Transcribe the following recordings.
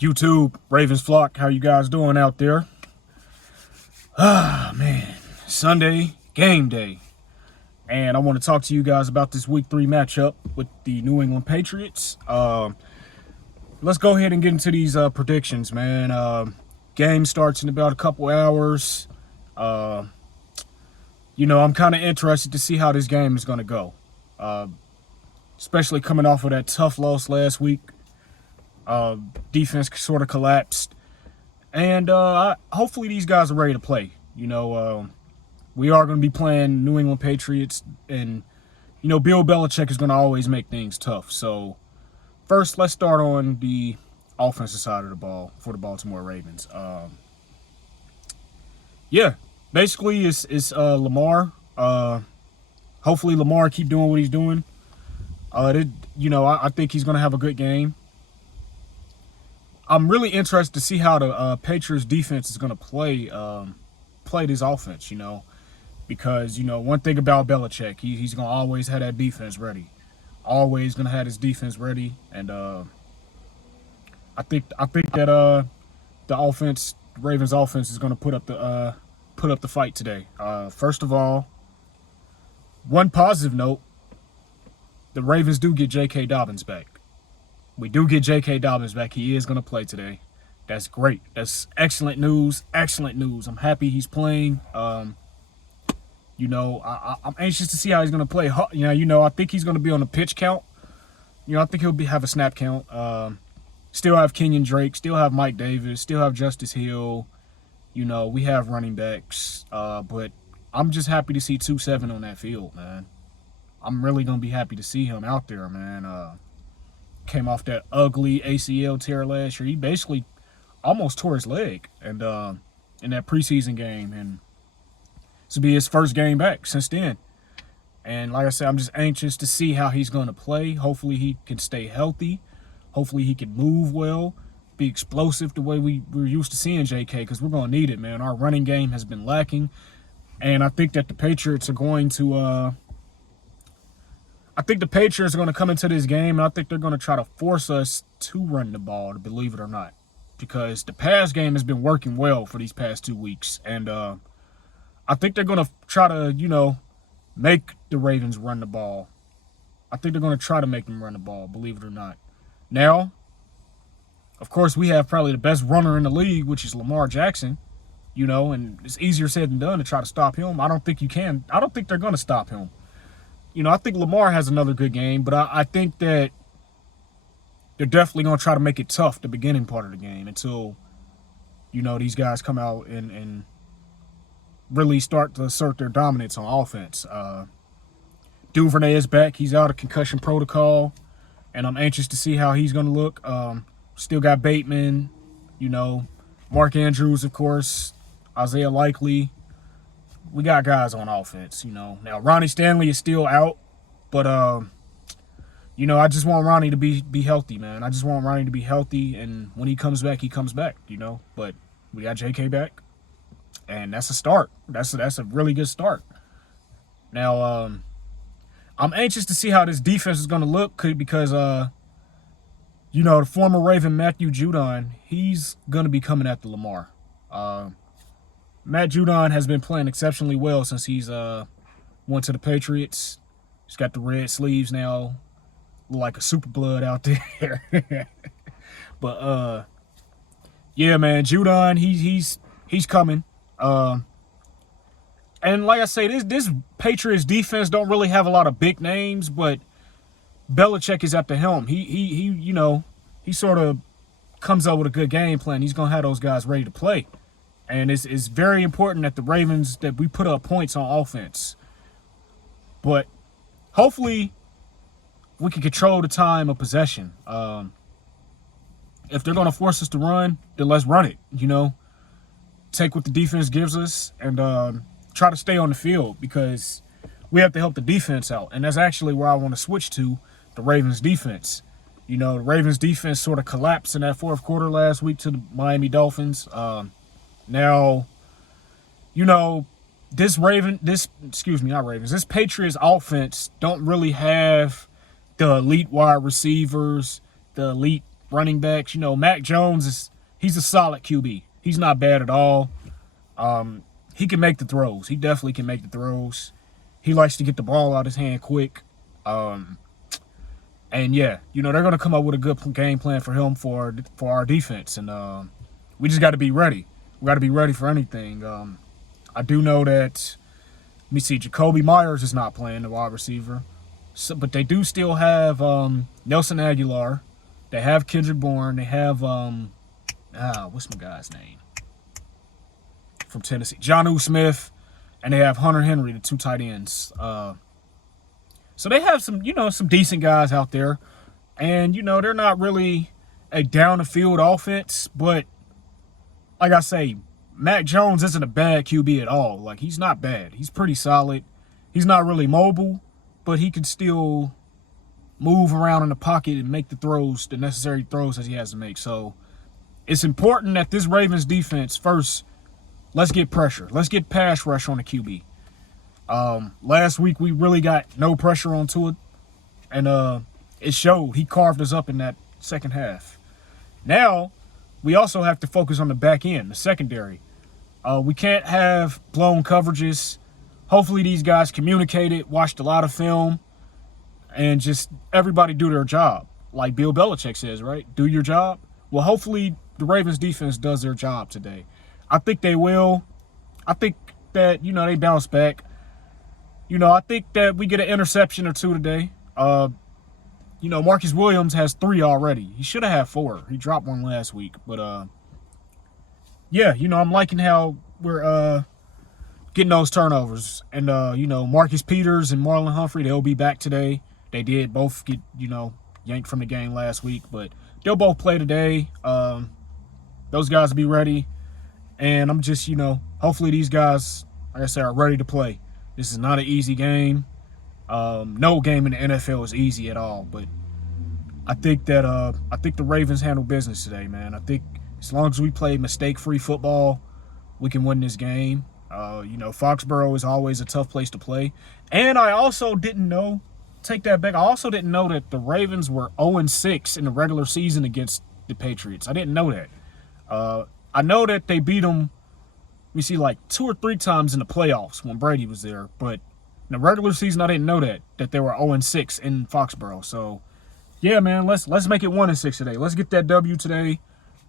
YouTube, Ravens flock, how you guys doing out there? Ah, man, Sunday, game day. And I want to talk to you guys about this week 3 matchup with the New England Patriots. Let's go ahead and get into these predictions, man. Game starts in about a couple hours. I'm kind of interested to see how this game is going to go. Especially coming off of that tough loss last week. Defense sort of collapsed. And hopefully these guys are ready to play. We are going to be playing New England Patriots. And, Bill Belichick is going to always make things tough. So, first, let's start on the offensive side of the ball for the Baltimore Ravens. Basically, it's Lamar. Hopefully Lamar keep doing what he's doing. I think he's going to have a good game. I'm really interested to see how the Patriots defense is going to play this offense, because, one thing about Belichick, he's going to always have that defense ready. Always going to have his defense ready. And I think that the Ravens offense is going to put up the fight today. First of all, one positive note, the Ravens do get J.K. Dobbins back. We do get J.K. Dobbins back. He is going to play today. That's great. That's excellent news. Excellent news. I'm happy he's playing. I'm anxious to see how he's going to play. I think he's going to be on the pitch count. I think he'll have a snap count. Still have Kenyon Drake. Still have Mike Davis. Still have Justice Hill. We have running backs. But I'm just happy to see 2-7 on that field, man. I'm really going to be happy to see him out there, man. Came off that ugly ACL tear last year. He basically almost tore his leg and in that preseason game. And this will be his first game back since then. And like I said, I'm just anxious to see how he's going to play. Hopefully he can stay healthy. Hopefully he can move well, be explosive the way we're used to seeing JK, because we're going to need it, man. Our running game has been lacking. And I think that the Patriots are going to come into this game, and I think they're going to try to force us to run the ball, believe it or not, because the pass game has been working well for these past 2 weeks. And I think they're going to try to, make the Ravens run the ball. I think they're going to try to make them run the ball, believe it or not. Now, of course, we have probably the best runner in the league, which is Lamar Jackson, and it's easier said than done to try to stop him. I don't think you can. I don't think they're going to stop him. I think Lamar has another good game, but I think that they're definitely going to try to make it tough the beginning part of the game until, these guys come out and really start to assert their dominance on offense. Duvernay is back. He's out of concussion protocol, and I'm anxious to see how he's going to look. Still got Bateman, Mark Andrews, of course, Isaiah Likely. We got guys on offense, Now, Ronnie Stanley is still out, but, I just want Ronnie to be healthy, man. I just want Ronnie to be healthy, and when he comes back, he comes back, But we got JK back, and that's a start. That's a really good start. Now, I'm anxious to see how this defense is going to look because, the former Raven Matthew Judon, he's going to be coming after Lamar. Matt Judon has been playing exceptionally well since he's went to the Patriots. He's got the red sleeves now, look like a super blood out there. But yeah, man, Judon, he's coming. And like I say, this Patriots defense don't really have a lot of big names, but Belichick is at the helm. He sort of comes up with a good game plan. He's gonna have those guys ready to play. And it's very important that the Ravens, that we put up points on offense. But hopefully we can control the time of possession. If they're going to force us to run, then let's run it, Take what the defense gives us and try to stay on the field, because we have to help the defense out. And that's actually where I want to switch to, the Ravens defense. The Ravens defense sort of collapsed in that fourth quarter last week to the Miami Dolphins. Now, this Patriots offense don't really have the elite wide receivers, the elite running backs. You know, Mac Jones he's a solid QB. He's not bad at all. He can make the throws. He definitely can make the throws. He likes to get the ball out of his hand quick. And yeah, you know, they're going to come up with a good game plan for him for our defense. And we just got to be ready. We got to be ready for anything. I do know that, let me see, Jacoby Myers is not playing, the wide receiver. So, but they do still have Nelson Aguilar. They have Kendrick Bourne. They have, what's my guy's name? From Tennessee. Jonnu Smith. And they have Hunter Henry, the 2 tight ends. So they have some, you know, some decent guys out there. And, you know, they're not really a down-the-field offense. But, like I say, Mac Jones isn't a bad QB at all. Like, he's not bad. He's pretty solid. He's not really mobile, but he can still move around in the pocket and make the throws, the necessary throws that he has to make. So it's important that this Ravens defense, first, let's get pressure. Let's get pass rush on the QB. Last week, we really got no pressure on Tua, and it showed. He carved us up in that second half. Now, we also have to focus on the back end, the secondary. We can't have blown coverages. Hopefully these guys communicated, watched a lot of film, and just everybody do their job. Like Bill Belichick says, right? Do your job. Well, hopefully the Ravens defense does their job today. I think they will. I think that, you know, they bounce back. You know, I think that we get an interception or 2 today. You know, Marcus Williams has 3 already. He should have had 4. He dropped 1 last week. But, yeah, you know, I'm liking how we're getting those turnovers. And, you know, Marcus Peters and Marlon Humphrey, they'll be back today. They did both get, you know, yanked from the game last week. But they'll both play today. Those guys will be ready. And I'm just, you know, hopefully these guys, like I said, are ready to play. This is not an easy game. No game in the NFL is easy at all. But I think that I think the Ravens handle business today, man. I think as long as we play mistake-free football, we can win this game. You know, Foxborough is always a tough place to play. And I also didn't know, take that back, I also didn't know that the Ravens were 0-6 in the regular season against the Patriots. I didn't know that. I know that they beat them, let me see, like 2 or 3 times in the playoffs when Brady was there. But in the regular season, I didn't know that they were 0-6 in Foxborough. So, yeah, man, let's make it 1-6 today. Let's get that W today.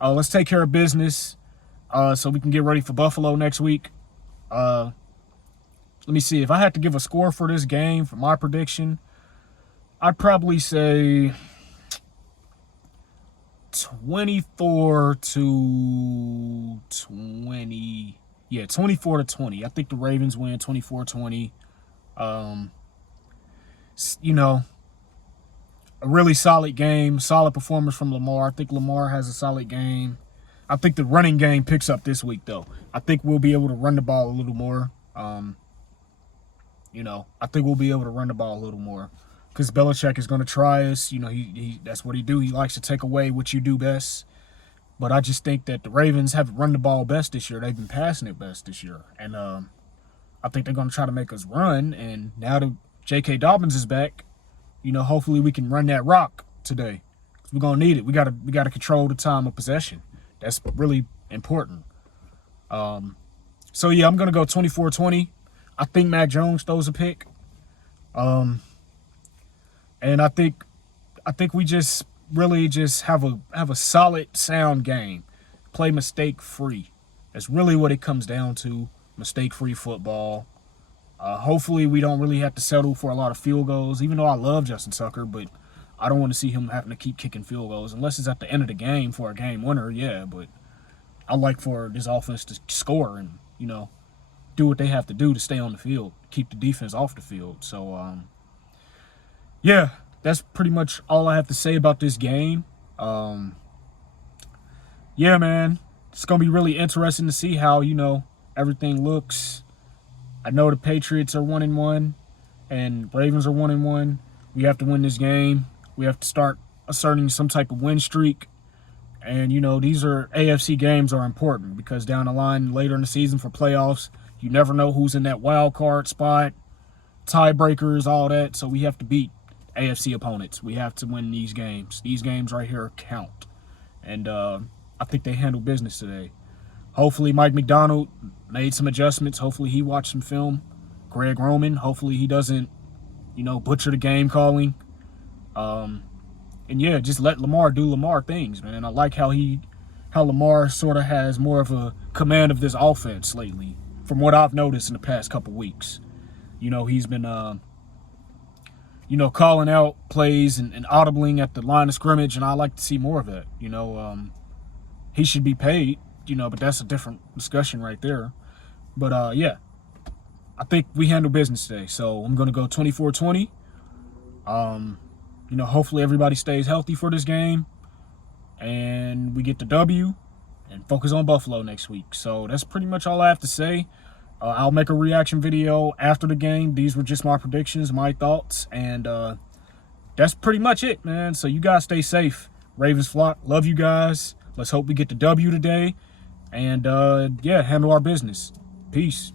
Let's take care of business so we can get ready for Buffalo next week. Let me see. If I had to give a score for this game, for my prediction, I'd probably say 24-20. Yeah, 24-20. I think the Ravens win 24-20. You know, a really solid game, solid performance from Lamar. I think Lamar has a solid game. I think the running game picks up this week, though. I think we'll be able to run the ball a little more. You know, I think we'll be able to run the ball a little more because Belichick is going to try us. You know, he that's what he do. He likes to take away what you do best. But I just think that the Ravens haven't run the ball best this year. They've been passing it best this year. And I think they're going to try to make us run. And now that J.K. Dobbins is back, you know, hopefully we can run that rock today. We're going to need it. We got to control the time of possession. That's really important. So, yeah, I'm going to go 24-20. I think Mac Jones throws a pick. And I think we just really just have a solid, sound game. Play mistake-free. That's really what it comes down to, mistake-free football. Hopefully we don't really have to settle for a lot of field goals, even though I love Justin Tucker, but I don't want to see him having to keep kicking field goals unless it's at the end of the game for a game winner, yeah, but I like for this offense to score and, you know, do what they have to do to stay on the field, keep the defense off the field. So, yeah, that's pretty much all I have to say about this game. Yeah, man, it's going to be really interesting to see how, you know, everything looks. I know the Patriots are 1-1 and Ravens are 1-1. We have to win this game. We have to start asserting some type of win streak. And, you know, these are AFC games are important because down the line later in the season for playoffs, you never know who's in that wild card spot, tiebreakers, all that. So we have to beat AFC opponents. We have to win these games. These games right here count. And I think they handled business today. Hopefully Mike McDonald made some adjustments. Hopefully he watched some film. Greg Roman, hopefully he doesn't, butcher the game calling. And yeah, just let Lamar do Lamar things, man. I like how Lamar sort of has more of a command of this offense lately, from what I've noticed in the past couple weeks. He's been calling out plays and audibling at the line of scrimmage, and I like to see more of that. He should be paid, but that's a different discussion right there. But yeah, I think we handle business today. So I'm gonna go 24-20. Hopefully everybody stays healthy for this game, and we get the W and focus on Buffalo next week. So that's pretty much all I have to say. I'll make a reaction video after the game. These were just my predictions, my thoughts, and that's pretty much it, man. So you guys stay safe. Ravens flock, love you guys. Let's hope we get the W today, and yeah, handle our business. Peace.